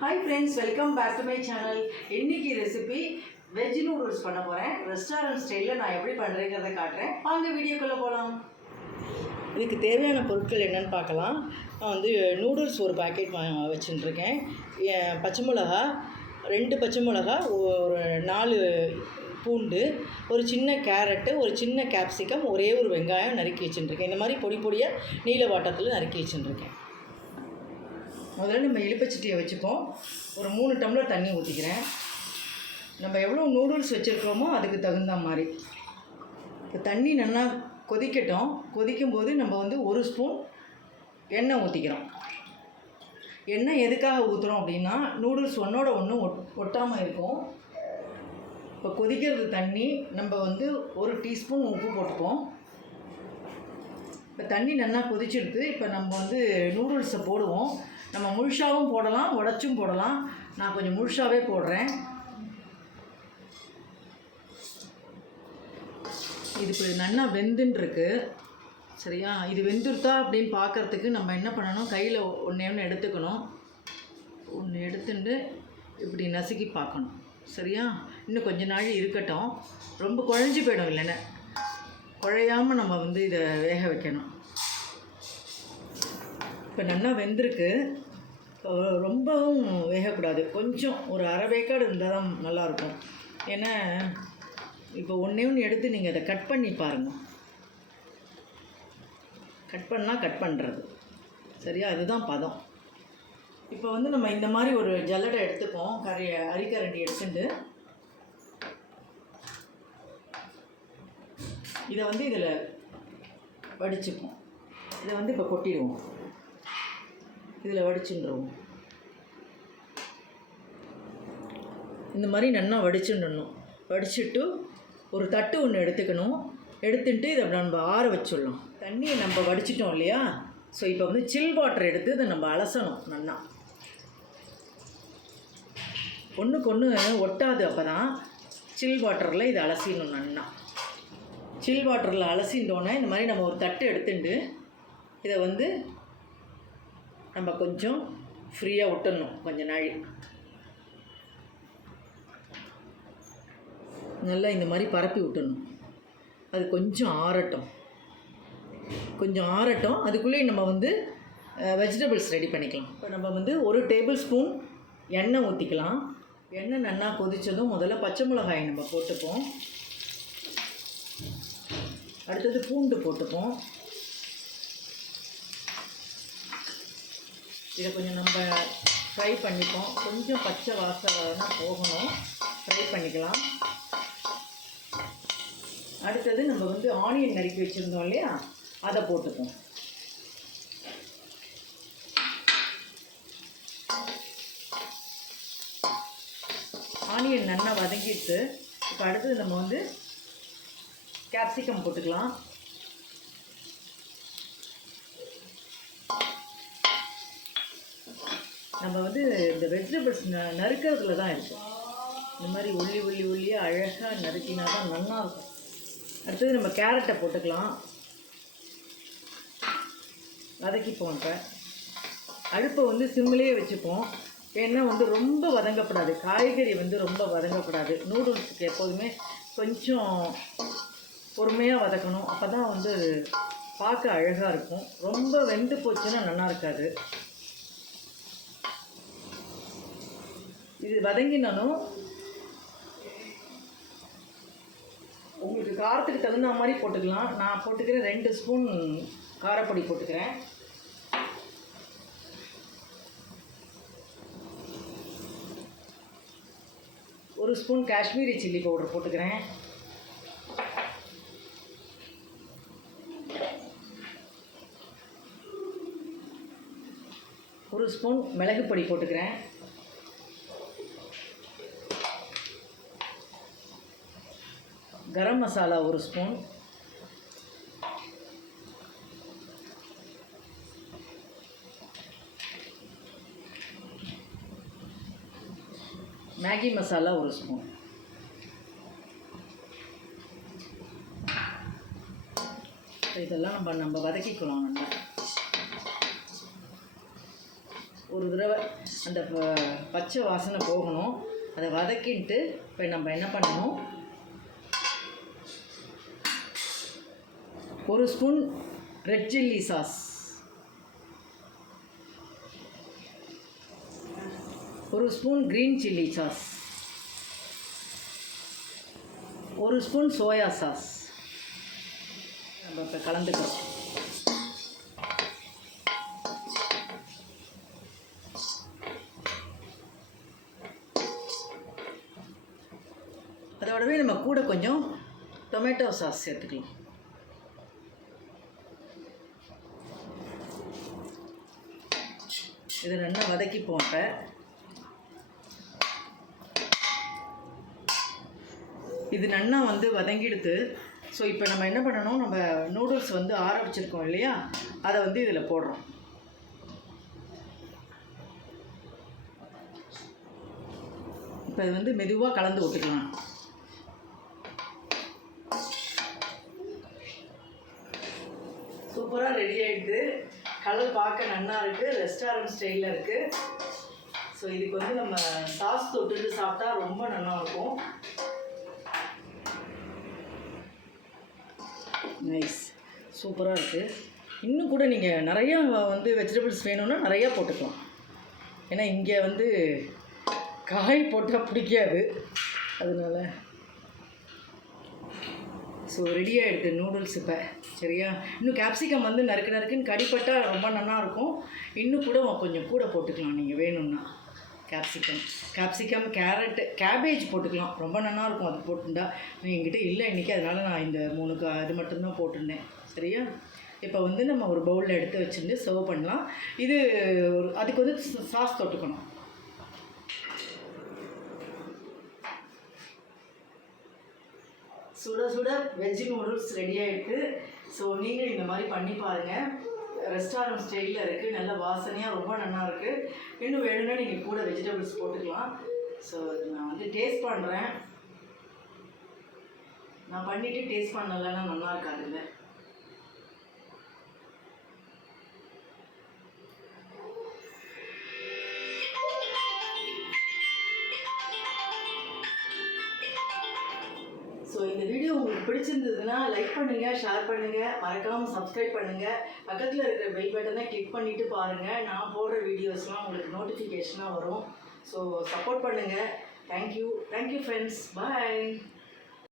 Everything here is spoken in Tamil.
Hi friends, welcome back to my channel. இன்றைக்கி ரெசிபி வெஜ் நூடுல்ஸ் பண்ண போகிறேன். ரெஸ்டாரண்ட் ஸ்டைலில் நான் எப்படி பண்ணுறேங்கிறத காட்டுறேன். வாங்க வீடியோக்குள்ளே போகலாம். இதுக்கு தேவையான பொருட்கள் என்னென்னு பார்க்கலாம். நான் வந்து நூடுல்ஸ் ஒரு பேக்கெட் வச்சுட்டுருக்கேன். பச்சை மிளகா 2 பச்சை மிளகா, ஒரு 4 பூண்டு, ஒரு சின்ன கேரட்டு, ஒரு சின்ன கேப்சிகம், ஒரே ஒரு வெங்காயம் நறுக்கி வச்சுட்டுருக்கேன். இந்த மாதிரி பொடி பொடியாக நீல வாட்டத்தில் நறுக்கி வச்சுட்டுருக்கேன். முதல்ல நம்ம எலுப்பச்சட்டியை வச்சுப்போம். ஒரு 3 டம்ளர் தண்ணி ஊற்றிக்கிறேன். நம்ம எவ்வளோ நூடுல்ஸ் வச்சுருக்கோமோ அதுக்கு தகுந்த மாதிரி. இப்போ தண்ணி நல்லா கொதிக்கட்டும். கொதிக்கும்போது நம்ம வந்து 1 ஸ்பூன் எண்ணெய் ஊற்றிக்கிறோம். எண்ணெய் எதுக்காக ஊற்றுறோம் அப்படின்னா, நூடுல்ஸ் ஒன்றோட ஒன்று ஒட்டாமல் இருக்கும். இப்போ கொதிக்கிறது தண்ணி, நம்ம வந்து 1 டீஸ்பூன் உப்பு போட்டுப்போம். இப்போ தண்ணி நல்லா கொதிச்சிடுது. இப்போ நம்ம வந்து நூடுல்ஸை போடுவோம். நம்ம முழுசாகவும் போடலாம், உடச்சும் போடலாம். நான் கொஞ்சம் முழுசாகவே போடுறேன். இது இப்போ நல்லா வெந்துன்ருக்கு. சரியா? இது வெந்துருத்தா அப்படின்னு பார்க்குறதுக்கு நம்ம என்ன பண்ணணும், கையில் ஒன்று எடுத்துக்கணும். ஒன்று எடுத்துட்டு இப்படி நசுக்கி பார்க்கணும். சரியா? இன்னும் கொஞ்ச நாள் இருக்கட்டும். ரொம்ப குழஞ்சி போயிடும். இல்லைன்னா குழையாமல் நம்ம வந்து இதை வேக வைக்கணும். இப்போ நல்லா வெந்திருக்கு. ரொம்பவும் வேகக்கூடாது. கொஞ்சம் ஒரு அரை வேக்காடு இருந்தால் தான் நல்லாயிருக்கும். ஏன்னா இப்போ ஒன்று எடுத்து நீங்கள் அதை கட் பண்ணி பாருங்கள். கட் பண்ணால் கட் பண்ணுறது. சரியா? அதுதான் பதம். இப்போ வந்து நம்ம இந்த மாதிரி ஒரு ஜல்லடை எடுத்துப்போம். அரிக்கரண்டி எடுத்துட்டு இதை வந்து இதில் வடிச்சுப்போம். இதை வந்து இப்போ கொட்டிடுவோம். இதில் வடிச்சுட்டுருவோம். இந்த மாதிரி நல்லா வடிச்சுடணும். வடிச்சுட்டு ஒரு தட்டு ஒன்று எடுத்துக்கணும். எடுத்துட்டு இதை நம்ம ஆற வச்சிடலாம். தண்ணியை நம்ம வடிச்சிட்டோம் இல்லையா? ஸோ இப்போ வந்து சில் வாட்டர் எடுத்து இதை நம்ம அலசணும். நல்லா ஒன்றுக்கு ஒன்று ஒட்டாது. அப்போ தான் சில் வாட்டரில் இதை அலசிடணும். நல்லா சில் வாட்டரில் அலசிட்டோன்னே இந்த மாதிரி நம்ம ஒரு தட்டு எடுத்துட்டு இதை வந்து நம்ம கொஞ்சம் ஃப்ரீயாக விட்டுடணும். கொஞ்சம் நாள் நல்லா இந்த மாதிரி பரப்பி விட்டுடணும். அது கொஞ்சம் ஆறட்டும். அதுக்குள்ளேயே நம்ம வந்து வெஜிடபிள்ஸ் ரெடி பண்ணிக்கலாம். இப்போ நம்ம வந்து 1 டேபிள் ஸ்பூன் எண்ணெய் ஊற்றிக்கலாம். எண்ணெய் நல்லா கொதித்ததும் முதல்ல பச்சை மிளகாய் நம்ம போட்டுப்போம். அடுத்தது பூண்டு போட்டுப்போம். இதை கொஞ்சம் நம்ம ஃப்ரை பண்ணிப்போம். கொஞ்சம் பச்சை வாசனை போகணும். ஃப்ரை பண்ணிக்கலாம். அடுத்தது நம்ம வந்து ஆனியன் நறுக்கி வச்சுருந்தோம் இல்லையா, அதை போட்டுப்போம். ஆனியன் நல்லா வதங்கிட்டு இப்போ அடுத்தது நம்ம வந்து கேப்சிகம் போட்டுக்கலாம். நம்ம வந்து இந்த வெஜிடபிள்ஸ் நறுக்கிறதுல தான் இருக்கும். இந்த மாதிரி ஒல்லியாக அழகாக நறுக்கினா தான் நல்லாயிருக்கும். அடுத்தது நம்ம கேரட்டை போட்டுக்கலாம். வதக்கிப்போம். இப்போ அடுப்பை வந்து சிம்மிலே வச்சுப்போம். ஏன்னா வந்து ரொம்ப வதங்கப்படாது. காய்கறி வந்து ரொம்ப வதங்கப்படாது. நூடுல்ஸுக்கு எப்போதுமே கொஞ்சம் பொறுமையாக வதக்கணும். அப்போ தான் வந்து பார்க்க அழகாக இருக்கும். ரொம்ப வெந்து போச்சுன்னா நல்லா இருக்காது. இது வதங்கினாலும் உங்களுக்கு காரத்துக்கு தகுந்த மாதிரி போட்டுக்கலாம். நான் போட்டுக்கிறேன் 2 ஸ்பூன் காரப்பொடி போட்டுக்கிறேன். ஒரு ஸ்பூன் காஷ்மீரி சில்லி பவுடர் போட்டுக்கிறேன். ஒரு ஸ்பூன் மிளகு பொடி போட்டுக்கிறேன். Garam masala 1 spoon. Maggi masala 1 spoon. இதெல்லாம் நம்ம வதக்கிக்கலாம். நல்லா ஒரு தடவை அந்த பச்சை வாசனை போகணும். அதை வதக்கிட்டு இப்போ நம்ம என்ன பண்ணணும், 1 spoon red chilli sauce, 1 spoon green chilli sauce, 1 spoon soya sauce நம்ம இப்போ கலந்துக்கிறோம். அதோடவே நம்ம கூட கொஞ்சம் டொமேட்டோ சாஸ் சேர்த்துக்கலாம். இது நல்லா வதக்கி போட்ட இது நல்லா வந்து வதங்கிடுது. ஸோ இப்போ நம்ம என்ன பண்ணணும், நம்ம நூடுல்ஸ் வந்து ஆற வச்சுருக்கோம் இல்லையா, அதை வந்து இதில் போடுறோம். இப்போ இது வந்து மெதுவாக கலந்து விட்டுக்கலாம். சூப்பராக ரெடி ஆகிடுது. கலர் பார்க்க நல்லா இருக்குது, ரெஸ்டாரண்ட் ஸ்டைலில் இருக்குது. ஸோ இதுக்கு வந்து நம்ம சாஸ் தொட்டுட்டு சாப்பிட்டா ரொம்ப நல்லாயிருக்கும். நைஸ், சூப்பராக இருக்குது. இன்னும் கூட நீங்கள் நிறையா வந்து வெஜிடபிள்ஸ் வேணும்னா நிறையா போட்டுக்கலாம். ஏன்னா இங்கே வந்து காய் போட்டால் பிடிக்காது, அதனால். ஸோ ரெடி ஆகிடுது நூடுல்ஸ் இப்போ. சரியா, இன்னும் கேப்சிகம் வந்து நறுக்குன்னு கடிப்பட்டால் ரொம்ப நல்லாயிருக்கும். இன்னும் கூட கொஞ்சம் கூட போட்டுக்கலாம் நீங்கள் வேணும்னா. கேப்சிகம், கேரட்டு, கேபேஜ் போட்டுக்கலாம், ரொம்ப நல்லாயிருக்கும் அது போட்டுட்டா. என்கிட்ட இல்லை இன்றைக்கி, அதனால் நான் இந்த 3 இது மட்டும்தான் போட்டிருந்தேன். சரியா, இப்போ வந்து நம்ம ஒரு பவுலில் எடுத்து வச்சுருந்து சர்வ் பண்ணலாம். இது அதுக்கு வந்து சாஸ் தொட்டுக்கணும். சுட சுட வெஜ் நூடுல்ஸ் ரெடி ஆகிட்டு. ஸோ நீங்கள் இந்த மாதிரி பண்ணி பாருங்கள். ரெஸ்டாரண்ட் ஸ்டைலில் இருக்குது, நல்ல வாசனையாக ரொம்ப நல்லா இருக்குது. இன்னும் வேணும்னா நீங்கள் கூட வெஜிடபிள்ஸ் போட்டுக்கலாம். ஸோ நான் வந்து டேஸ்ட் பண்ணுறேன். நான் பண்ணிவிட்டு டேஸ்ட் பண்ணலைன்னா நல்லா இருக்காதுல்ல. ஸோ இந்த வீடியோ உங்களுக்கு பிடிச்சிருந்ததுன்னா லைக் பண்ணுங்கள், ஷேர் பண்ணுங்கள், மறக்காமல் சப்ஸ்கிரைப் பண்ணுங்கள். பக்கத்தில் இருக்கிற பெல் பட்டனை கிளிக் பண்ணிவிட்டு பாருங்கள். நான் போடுற வீடியோஸ்லாம் உங்களுக்கு நோட்டிஃபிகேஷனாக வரும். ஸோ சப்போர்ட் பண்ணுங்கள். Thank you friends. பாய்.